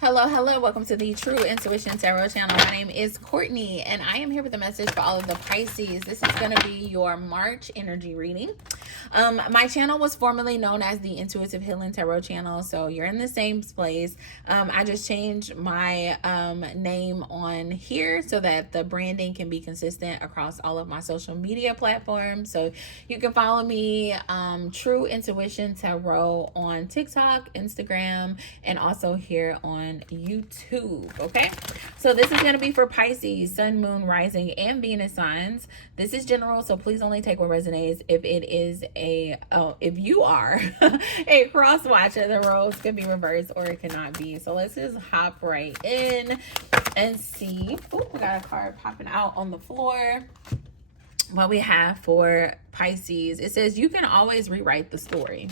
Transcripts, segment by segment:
Hello. Welcome to the True Intuition Tarot channel. My name is Courtney, and I am here with a message for all of the Pisces. This is going to be your March energy reading. My channel was formerly known as the Intuitive Healing Tarot channel, so you're in the same place. I just changed my name on here so that the branding can be consistent across all of my social media platforms. So you can follow me, True Intuition Tarot, on TikTok, Instagram, and also here on YouTube. Okay, so this is going to be for Pisces, Sun, Moon, Rising, and Venus signs. This is general, so please only take what resonates. If it is if you are a cross watcher, the roles could be reversed or it cannot be. So let's just hop right in and see. Oh, we got a card popping out on the floor. What we have for Pisces, it says you can always rewrite the story.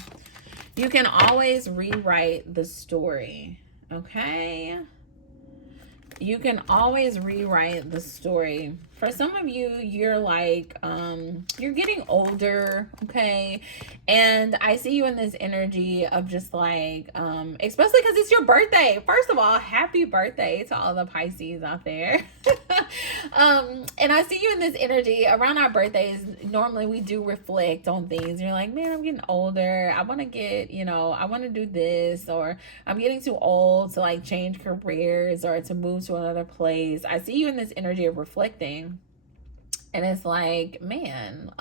You can always rewrite the story. Okay, you can always rewrite the story. For some of you, you're like, you're getting older, okay? And I see you in this energy of just like, especially because it's your birthday. First of all, happy birthday to all the Pisces out there. And I see you in this energy around our birthdays. Normally we do reflect on things. You're like, man, I'm getting older. I want to get, I want to do this, or I'm getting too old to like change careers or to move to another place. I see you in this energy of reflecting. And it's like, man,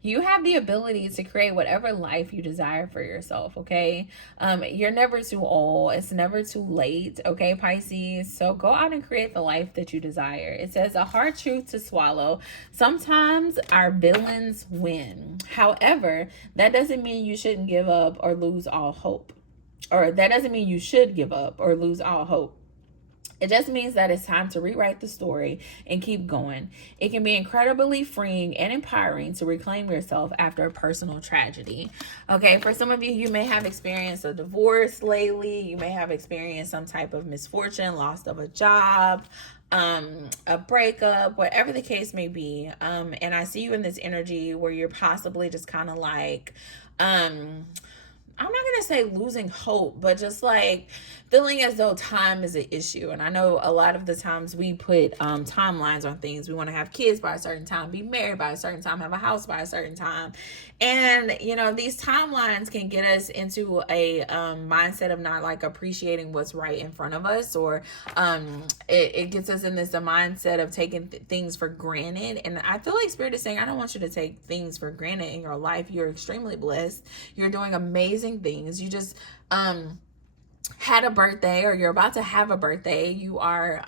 you have the ability to create whatever life you desire for yourself, okay? You're never too old. It's never too late, okay, Pisces? So go out and create the life that you desire. It says a hard truth to swallow. Sometimes our villains win. However, that doesn't mean you shouldn't give up or lose all hope. Or that doesn't mean you should give up or lose all hope. It just means that it's time to rewrite the story and keep going. It can be incredibly freeing and empowering to reclaim yourself after a personal tragedy. Okay, for some of you, you may have experienced a divorce lately. You may have experienced some type of misfortune, loss of a job, a breakup, whatever the case may be. And I see you in this energy where you're possibly just kind of like, I'm not going to say losing hope, but just like feeling as though time is an issue. And I know a lot of the times we put timelines on things. We want to have kids by a certain time, be married by a certain time, have a house by a certain time. And, these timelines can get us into a mindset of not like appreciating what's right in front of us, or it gets us in this mindset of taking things for granted. And I feel like Spirit is saying, I don't want you to take things for granted in your life. You're extremely blessed. You're doing amazing things. You just had a birthday, or you're about to have a birthday. You are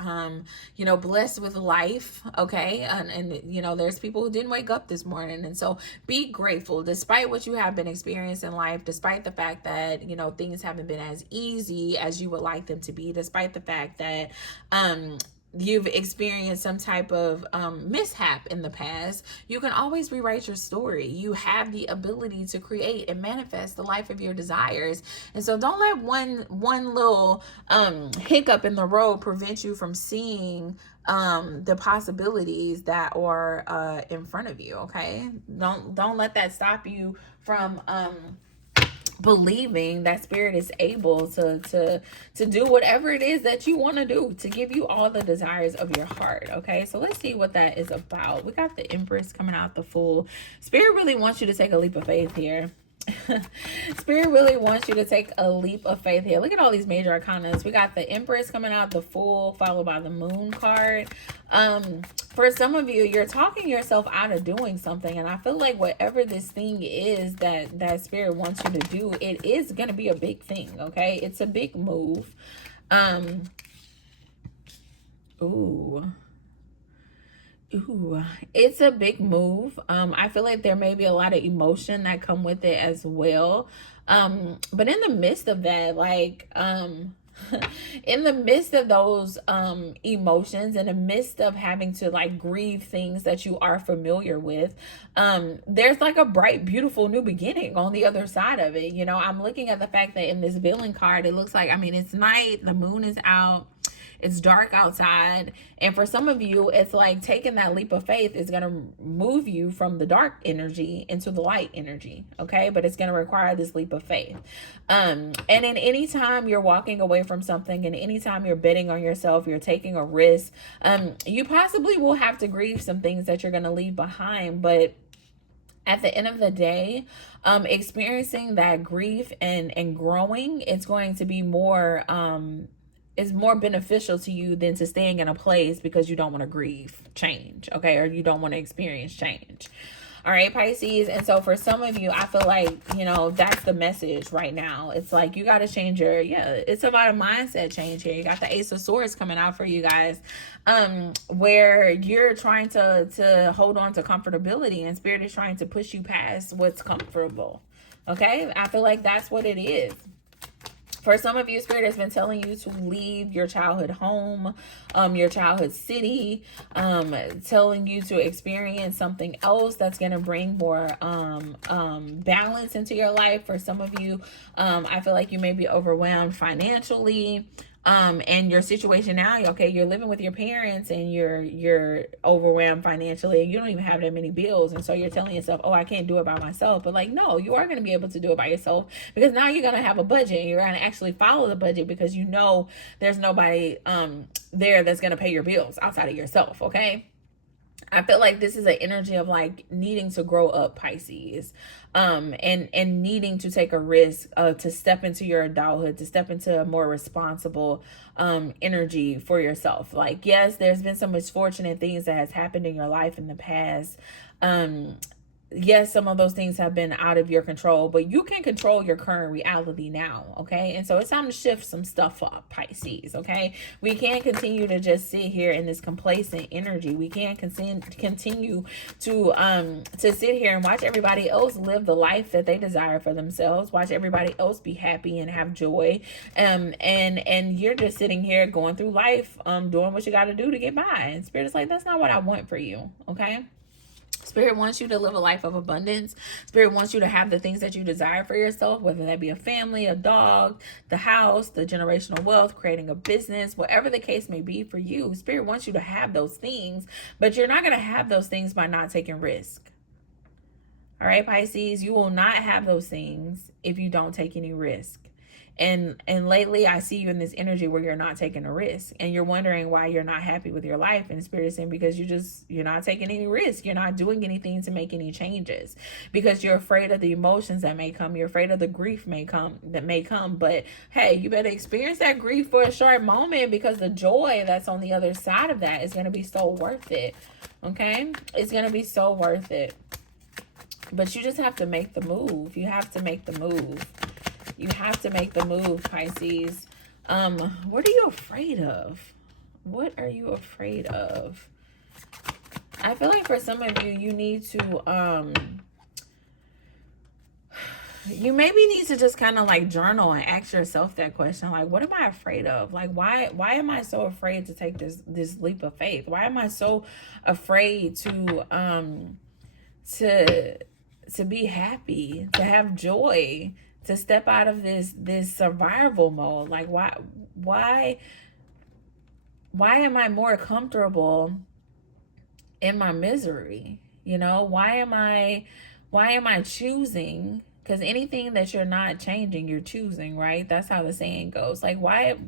blessed with life, okay? And there's people who didn't wake up this morning. And so be grateful despite what you have been experiencing in life, despite the fact that things haven't been as easy as you would like them to be, despite the fact that you've experienced some type of mishap in the past. You can always rewrite your story. You have the ability to create and manifest the life of your desires. And so don't let one little hiccup in the road prevent you from seeing the possibilities that are in front of you. Okay, don't let that stop you from believing that Spirit is able to do whatever it is that you want to do, to give you all the desires of your heart. Okay, so let's see what that is about. We got the Empress coming out, the Fool. Spirit really wants you to take a leap of faith here. Spirit really wants you to take a leap of faith here. Look at all these major arcanas. We got the Empress coming out, the Fool, followed by the Moon card. For some of you, you're talking yourself out of doing something, and I feel like whatever this thing is that Spirit wants you to do, it is going to be a big thing. Okay, it's a big move. It's a big move. I feel like there may be a lot of emotion that come with it as well. But in the midst of that, in the midst of those emotions, in the midst of having to like grieve things that you are familiar with, there's like a bright, beautiful new beginning on the other side of it. I'm looking at the fact that in this villain card, it looks like, it's night, the moon is out. It's dark outside. And for some of you, it's like taking that leap of faith is going to move you from the dark energy into the light energy. Okay. But it's going to require this leap of faith. And in any time you're walking away from something, and anytime you're betting on yourself, you're taking a risk, you possibly will have to grieve some things that you're going to leave behind. But at the end of the day, experiencing that grief and growing, it's going to be more is more beneficial to you than to staying in a place because you don't want to grieve change, okay, or you don't want to experience change. All right, Pisces. And so for some of you, I feel like, you know, that's the message right now. It's like you got to change your, it's about a mindset change here. You got the Ace of Swords coming out for you guys, where you're trying to hold on to comfortability, and Spirit is trying to push you past what's comfortable. Okay, I feel like that's what it is. For some of you, Spirit has been telling you to leave your childhood home, your childhood city, telling you to experience something else that's going to bring more balance into your life. For some of you, I feel like you may be overwhelmed financially. And your situation now, okay, you're living with your parents and you're overwhelmed financially, and you don't even have that many bills. And so you're telling yourself, oh, I can't do it by myself. But like, no, you are going to be able to do it by yourself, because now you're going to have a budget, and you're going to actually follow the budget, because you know there's nobody there that's going to pay your bills outside of yourself. Okay. I feel like this is an energy of like needing to grow up, Pisces, and needing to take a risk to step into your adulthood, to step into a more responsible energy for yourself. Like, yes, there's been some misfortunate things that has happened in your life in the past. Yes, some of those things have been out of your control, but you can control your current reality now, okay? And so it's time to shift some stuff up, Pisces, okay? We can't continue to just sit here in this complacent energy. We can't continue to sit here and watch everybody else live the life that they desire for themselves, watch everybody else be happy and have joy, and you're just sitting here going through life, doing what you got to do to get by. And Spirit is like, that's not what I want for you, okay? Spirit wants you to live a life of abundance. Spirit wants you to have the things that you desire for yourself, whether that be a family, a dog, the house, the generational wealth, creating a business, whatever the case may be for you. Spirit wants you to have those things, but you're not going to have those things by not taking risk. All right, Pisces, you will not have those things if you don't take any risk. And lately I see you in this energy where you're not taking a risk, and you're wondering why you're not happy with your life. And Spirit is saying, because you're not taking any risk. You're not doing anything to make any changes, because you're afraid of the emotions that may come. You're afraid of the grief that may come. But hey, you better experience that grief for a short moment, because the joy that's on the other side of that is going to be so worth it. Okay. It's going to be so worth it. But you just have to make the move. You have to make the move. You have to make the move, Pisces. What are you afraid of? What are you afraid of? I feel like for some of you, you need to, you maybe need to just kind of like journal and ask yourself that question. Like, what am I afraid of? Like, why am I so afraid to take this leap of faith? Why am I so afraid to be happy, to have joy, to step out of this survival mode? Like, why am I more comfortable in my misery? You know, why am I choosing? Because anything that you're not changing, you're choosing, right? That's how the saying goes. Like, why?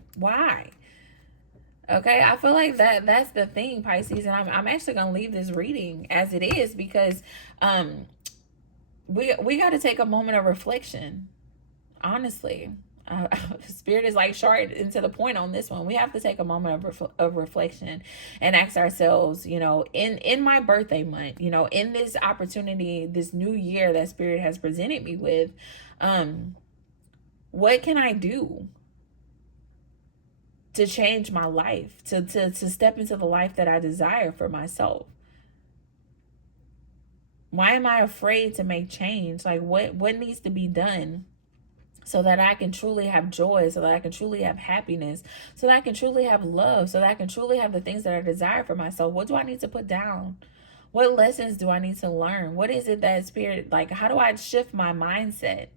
Okay, I feel like that's the thing, Pisces. And I'm actually gonna leave this reading as it is, because we got to take a moment of reflection. Honestly, Spirit is like short and to the point on this one. We have to take a moment of reflection and ask ourselves, you know, in my birthday month, you know, in this opportunity, this new year that Spirit has presented me with, what can I do to change my life, to step into the life that I desire for myself? Why am I afraid to make change? Like, what needs to be done so that I can truly have joy, so that I can truly have happiness, so that I can truly have love, so that I can truly have the things that I desire for myself? What do I need to put down? What lessons do I need to learn? What is it that Spirit, like, how do I shift my mindset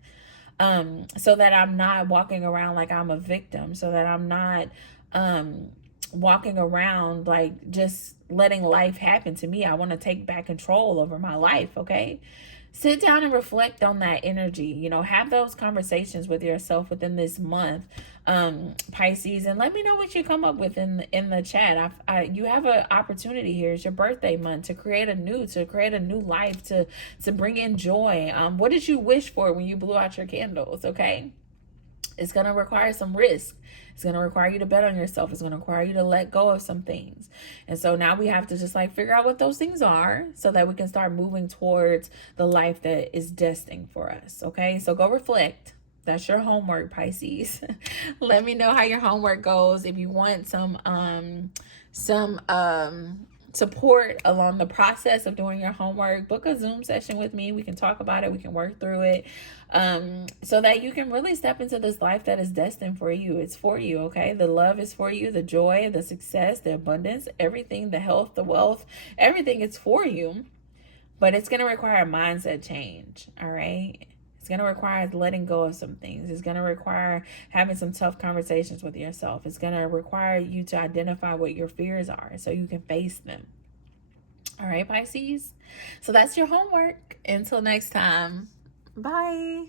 so that I'm not walking around like I'm a victim, so that I'm not walking around like just letting life happen to me. I want to take back control over my life, okay? Sit down and reflect on that energy. You know, have those conversations with yourself within this month, Pisces, and let me know what you come up with in the chat. You have an opportunity here. It's your birthday month to create a new life, to bring in joy. What did you wish for when you blew out your candles? Okay, it's going to require some risk. It's going to require you to bet on yourself. It's going to require you to let go of some things. And so now we have to just like figure out what those things are so that we can start moving towards the life that is destined for us. Okay, so go reflect. That's your homework, Pisces. Let me know how your homework goes. If you want some support along the process of doing your homework, book a Zoom session with me. We can talk about it. We can work through it, so that you can really step into this life that is destined for you. It's for you, okay? The love is for you, the joy, the success, the abundance, everything, the health, the wealth, everything is for you. But it's going to require a mindset change, all right? It's going to require letting go of some things. It's going to require having some tough conversations with yourself. It's going to require you to identify what your fears are so you can face them. All right, Pisces? So that's your homework. Until next time, bye.